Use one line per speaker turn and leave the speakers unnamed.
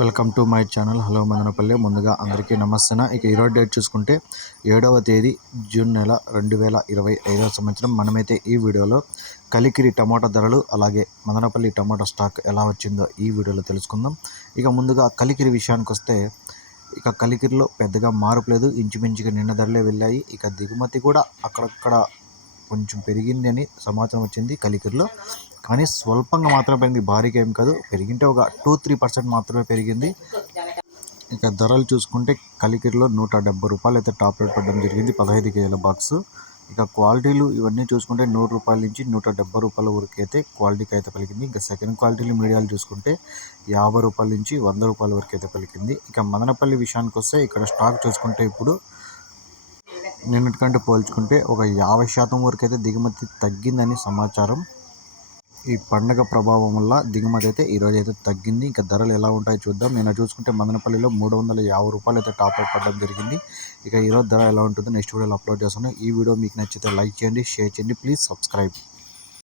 Welcome to my channel. Hello Madanapalle. ముందుగా అందరికీ నమస్తే ఇక ఈరోజు డేట్ చూసుకుంటే ఏడవ తేదీ జూన్ నెల రెండు వేల ఇరవై ఐదవ సంవత్సరం. మనమైతే ఈ వీడియోలో కలికిరి టమాటా ధరలు అలాగే మదనపల్లి టమాటా స్టాక్ ఎలా వచ్చిందో ఈ వీడియోలో తెలుసుకుందాం. ఇక ముందుగా కలికిరి విషయానికి వస్తే ఇక కలికిరిలో పెద్దగా మార్పు లేదు. ఇంచుమించుగా నిన్న ధరలే వెళ్ళాయి. ఇక దిగుమతి కూడా అక్కడక్కడ కొంచెం పెరిగింది అని సమాచారం వచ్చింది కలికిరిలో. కానీ స్వల్పంగా మాత్రమే పెరిగింది. భారీగా ఏం కాదు. పెరిగింటే ఒక టూ త్రీ పర్సెంట్ మాత్రమే పెరిగింది. ఇక ధరలు చూసుకుంటే కలికిరిలో నూట డెబ్బై రూపాయలు అయితే టాప్ రేట్ పడడం జరిగింది. పదహైదు కేజీల బాక్స్ ఇక క్వాలిటీలు ఇవన్నీ చూసుకుంటే నూరు రూపాయల నుంచి నూట డెబ్బై రూపాయల వరకు అయితే క్వాలిటీకి అయితే పలికింది. ఇంకా సెకండ్ క్వాలిటీలు మీడియాలు చూసుకుంటే యాభై రూపాయల నుంచి వంద రూపాయల వరకు అయితే పలికింది. ఇక మదనపల్లి విషయానికి వస్తే ఇక్కడ స్టాక్ చూసుకుంటే ఇప్పుడు నిన్నటికంటే పోల్చుకుంటే ఒక యాభై శాతం వరకు అయితే దిగుమతి తగ్గిందని సమాచారం. ఈ పండగ ప్రభావం వల్ల దిగుమతి అయితే ఈరోజు అయితే తగ్గింది. ఇంకా ధరలు ఎలా ఉంటాయో చూద్దాం. నేను చూసుకుంటే మదనపల్లిలో మూడు వందల యాభై రూపాయలు అయితే టాప్ అప్ పడడం జరిగింది. ఇక ఈరోజు ధర ఎలా ఉంటుందో నెక్స్ట్ వీడియోలో అప్లోడ్ చేస్తాను. ఈ వీడియో మీకు నచ్చితే లైక్ చేయండి షేర్ చేయండి. Please subscribe.